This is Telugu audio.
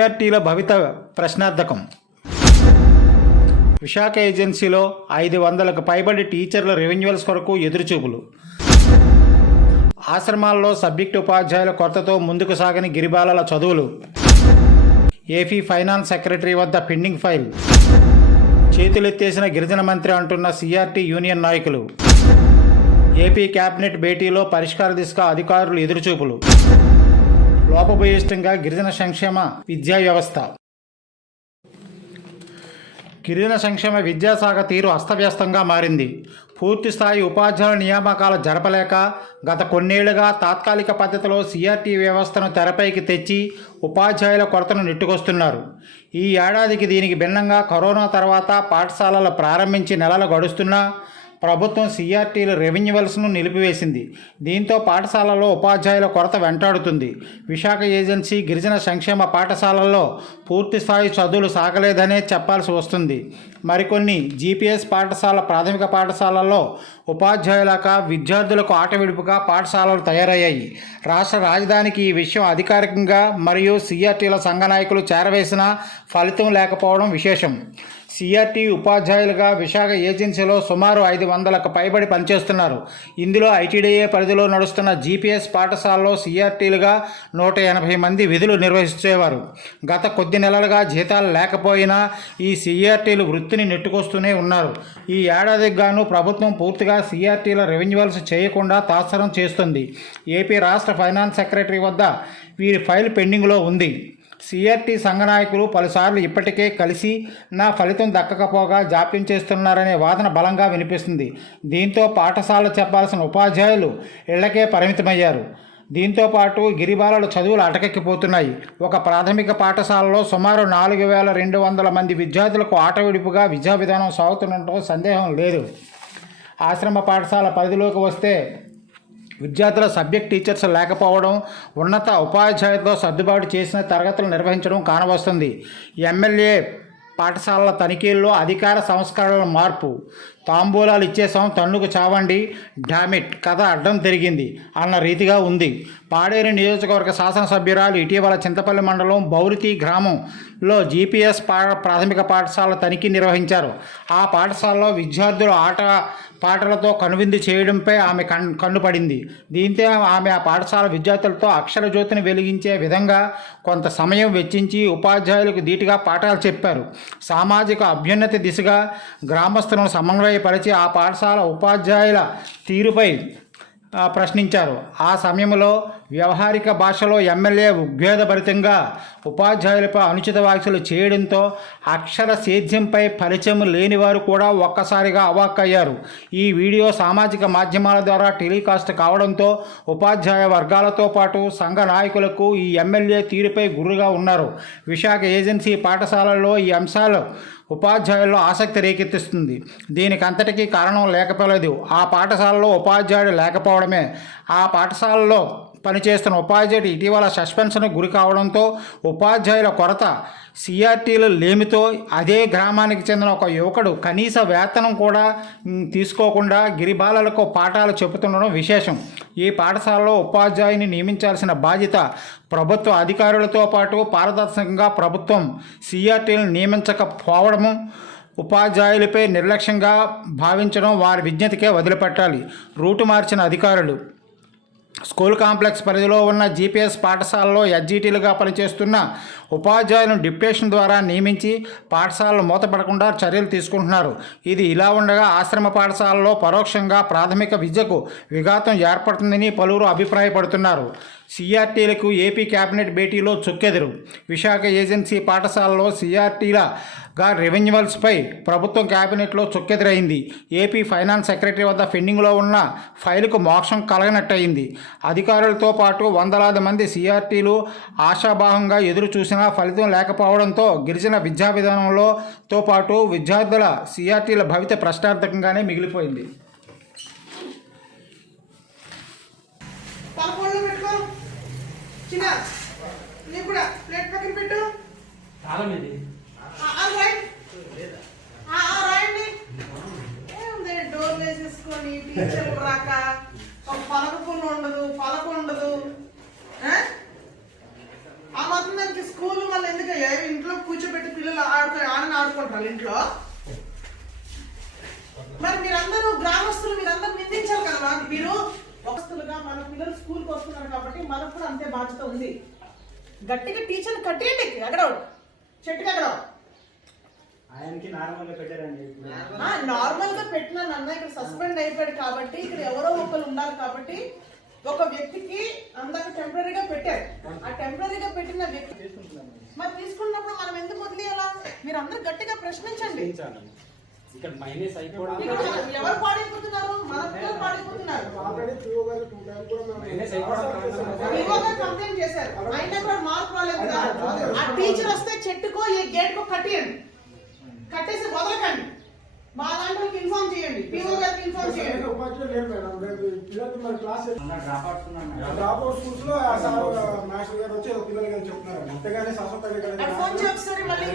సిఆర్టీల భవిత ప్రశ్నార్థకం. విశాఖ ఏజెన్సీలో 500కు పైబడి టీచర్ల రెన్యువల్స్ కొరకు ఎదురుచూపులు. ఆశ్రమాల్లో సబ్జెక్టు ఉపాధ్యాయుల కొరతతో ముందుకు సాగని గిరిబాలల చదువులు. ఏపీ ఫైనాన్స్ సెక్రటరీ వద్ద పెండింగ్ ఫైల్. చేతులెత్తేసిన గిరిజన మంత్రి అంటున్న సిఆర్టీ యూనియన్ నాయకులు. ఏపీ కేబినెట్ భేటీలో పరిష్కార దిశగా అధికారులు ఎదురుచూపులు. లోపభూయిష్టంగా గిరిజన సంక్షేమ విద్యా వ్యవస్థ. గిరిజన సంక్షేమ విద్యాశాఖ తీరు అస్తవ్యస్తంగా మారింది. పూర్తిస్థాయి ఉపాధ్యాయుల నియామకాలు జరపలేక గత కొన్నేళ్లుగా తాత్కాలిక పద్ధతిలో సిఆర్టీ వ్యవస్థను తెరపైకి తెచ్చి ఉపాధ్యాయుల కొరతను నెట్టుకొస్తున్నారు. ఈ ఏడాదికి దీనికి భిన్నంగా కరోనా తర్వాత పాఠశాలలు ప్రారంభించి నెలలు గడుస్తున్నా ప్రభుత్వం సిఆర్టీల రెన్యువల్స్ను నిలిపివేసింది. దీంతో పాఠశాలలో ఉపాధ్యాయుల కొరత వెంటాడుతుంది. విశాఖ ఏజెన్సీ గిరిజన సంక్షేమ పాఠశాలల్లో పూర్తిస్థాయి చదువులు సాగలేదనే చెప్పాల్సి వస్తుంది. మరికొన్ని జీపీఎస్ ప్రాథమిక పాఠశాలల్లో ఉపాధ్యాయులక విద్యార్థులకు ఆటవిడుపుగా పాఠశాలలు తయారయ్యాయి. రాష్ట్ర రాజధానికి ఈ విషయం అధికారికంగా మరియు సిఆర్టీల సంఘ నాయకులు చేరవేసినా ఫలితం లేకపోవడం విశేషం. సిఆర్టీ ఉపాధ్యాయులుగా విశాఖ ఏజెన్సీలో సుమారు 500కు పైబడి పనిచేస్తున్నారు. ఇందులో ఐటీడీఏ పరిధిలో నడుస్తున్న జీపీఎస్ పాఠశాలలో సిఆర్టీలుగా 180 మంది విధులు నిర్వహించేవారు. గత కొద్ది నెలలుగా జీతాలు లేకపోయినా ఈ సిఆర్టీలు వృత్తిని నెట్టుకొస్తూనే ఉన్నారు. ఈ ఏడాదికి గాను ప్రభుత్వం పూర్తిగా సిఆర్టీల రెన్యువల్స్ చేయకుండా తాత్సారం చేస్తుంది. ఏపీ రాష్ట్ర ఫైనాన్స్ సెక్రటరీ వద్ద వీరి ఫైల్ పెండింగ్లో ఉంది. సిఆర్టీ సంఘ నాయకులు పలుసార్లు ఇప్పటికే కలిసి ఫలితం దక్కకపోగా జాప్యం చేస్తున్నారనే వాదన బలంగా వినిపిస్తుంది. దీంతో పాఠశాల చెప్పాల్సిన ఉపాధ్యాయులు ఇళ్లకే పరిమితమయ్యారు. దీంతో పాటు గిరిబాలల చదువులు అటకెక్కిపోతున్నాయి. ఒక ప్రాథమిక పాఠశాలలో సుమారు 4200 మంది విద్యార్థులకు ఆటవిడుపుగా విద్యా విధానం సాగుతుండటం సందేహం లేదు. ఆశ్రమ పాఠశాల పరిధిలోకి వస్తే విద్యార్థుల సబ్జెక్ట్ టీచర్స్ లేకపోవడం, ఉన్నత ఉపాధ్యాయులతో సర్దుబాటు చేసిన తరగతులు నిర్వహించడం కానవస్తుంది. ఎమ్మెల్యే పాఠశాలల తనిఖీల్లో అధికార సంస్కరణల మార్పు. తాంబూలాలు ఇచ్చేసాం, తన్నుకు చావండి, డామిట్ కథ అడ్డం తిరిగింది అన్న రీతిగా ఉంది. పాడేరు నియోజకవర్గ శాసనసభ్యురాలు ఇటీవల చింతపల్లి మండలం బౌరితి గ్రామంలో జీపీఎస్ ప్రాథమిక పాఠశాల తనిఖీ నిర్వహించారు. ఆ పాఠశాలలో విద్యార్థులు పాటలతో కనువిందు చేయడంపై ఆమె కన్నుపడింది. దీంతో ఆమె ఆ పాఠశాల విద్యార్థులతో అక్షర జ్యోతిని వెలిగించే విధంగా కొంత సమయం వెచ్చించి ఉపాధ్యాయులకు ధీటుగా పాఠాలు చెప్పారు. సామాజిక అభ్యున్నతి దిశగా గ్రామస్తులను సమన్వయపరిచి ఆ పాఠశాల ఉపాధ్యాయుల తీరుపై ప్రశ్నించారు. ఆ సమయంలో వ్యవహారిక భాషలో ఎమ్మెల్యే ఉద్వేగభరితంగా ఉపాధ్యాయులపై అనుచిత వ్యాఖ్యలు చేయడంతో అక్షర సేద్యంపై పరిచయం లేని వారు కూడా ఒక్కసారిగా అవాక్కయ్యారు. ఈ వీడియో సామాజిక మాధ్యమాల ద్వారా టెలికాస్ట్ కావడంతో ఉపాధ్యాయ వర్గాలతో పాటు సంఘ నాయకులకు ఈ ఎమ్మెల్యే తీరుపై గుర్రుగా ఉన్నారు. విశాఖ ఏజెన్సీ పాఠశాలల్లో ఈ అంశాలు ఉపాధ్యాయుల్లో ఆసక్తి రేకెత్తిస్తుంది. దీనికి అంతటికీ కారణం లేకపోలేదు ఆ పాఠశాలలో ఉపాధ్యాయుడు లేకపోవడమే. ఆ పాఠశాలలో పనిచేస్తున్న ఉపాధ్యాయుడు ఇటీవల సస్పెన్షన్కు గురి కావడంతో ఉపాధ్యాయుల కొరత, సిఆర్టీల లేమితో అదే గ్రామానికి చెందిన ఒక యువకుడు కనీస వేతనం కూడా తీసుకోకుండా గిరిబాలలకు పాఠాలు చెబుతుండడం విశేషం. ఈ పాఠశాలలో ఉపాధ్యాయుని నియమించాల్సిన బాధ్యత ప్రభుత్వ అధికారులతో పాటు పారదర్శకంగా ప్రభుత్వం సిఆర్టీలను నియమించకపోవడము, ఉపాధ్యాయులపై నిర్లక్ష్యంగా భావించడం వారి విజ్ఞతకే వదిలిపెట్టాలి. రూటు మార్చిన అధికారులు. స్కూల్ కాంప్లెక్స్ పరిధిలో ఉన్న జీపీఎస్ పాఠశాలలో ఎస్జీటీలుగా పనిచేస్తున్న ఉపాధ్యాయులను డిప్యుటేషన్ ద్వారా నియమించి పాఠశాలలు మూతపడకుండా చర్యలు తీసుకుంటున్నారు. ఇది ఇలా ఉండగా ఆశ్రమ పాఠశాలలో పరోక్షంగా ప్రాథమిక విద్యకు విఘాతం ఏర్పడుతుందని పలువురు అభిప్రాయపడుతున్నారు. సిఆర్టీలకు ఏపీ కేబినెట్ భేటీలో చుక్కెదురు. విశాఖ ఏజెన్సీ పాఠశాలలో సిఆర్టీలగా రెన్యువల్స్పై ప్రభుత్వం కేబినెట్లో చుక్కెదురైంది. ఏపీ ఫైనాన్స్ సెక్రటరీ వద్ద పెండింగ్లో ఉన్న ఫైలుకు మోక్షం కలగనట్టయింది. అధికారులతో పాటు వందలాది మంది సిఆర్టీలు ఆశాభావంగా ఎదురు చూసినా ఫలితం లేకపోవడంతో గిరిజన విద్యా విధానంలోతో పాటు విద్యార్థుల సిఆర్టీల భవిత ప్రశ్నార్థకంగానే మిగిలిపోయింది. డోర్లు వేసేసుకొని టీచర్లు రాక ఒక పలక పుల్ల ఉండదు, పలక ఉండదు. ఆ మాత్రం దానికి స్కూల్ వాళ్ళు ఎందుకు ఇంట్లో కూర్చోబెట్టి పిల్లలు ఆడుకుంటారు ఇంట్లో. మరి మీరందరూ గ్రామస్తులు మీరందరూ నిందించారు కదా. మీరు వస్తులుగా మన పిల్లలు స్కూల్కి వస్తున్నారు కాబట్టి మనకు కూడా అంతే బాధ్యత ఉంది. గట్టిగా టీచర్లు కట్టేయండి. ఎక్కడో చెట్టుకి ఎక్కడో ఆయనకి నార్మల్ గా పెట్టారండి. నార్మల్ గా పెట్టినా అన్న ఇక్కడ సస్పెండ్ అయిపోయాడు కాబట్టి ఇక్కడ ఎవరో ఒకరు ఉండాలి కాబట్టి ఒక వ్యక్తికి అందాక టెంపరీగా పెట్టారు. ఆ టెంపరీగా పెట్టిన వ్యక్తి మరి తీసుకున్నప్పుడు మనం ఎందుకు వదిలేయాలా? మీరు అందరూ గట్టిగా ప్రశ్నించండి. ఇక్కడ మైనస్ అయిపోవడం ఎవరు పాడైపోతున్నారు? మన పిల్లలు పాడైపోతున్నారు. కంప్లైంట్ చేశారు అయినా కూడా మార్పు రాలేదు కదా. ఆ టీచర్ వస్తే చెట్టుకో ఏ గేట్ కో కట్టేయండి, కట్టేసి వదలకండి. మా దాంట్లోకి ఇన్ఫార్మ్ చేయండి, పీఓ గారికి ఇన్ఫార్మ్ చేయండి. ఫోన్ చేస్తారు మళ్ళీ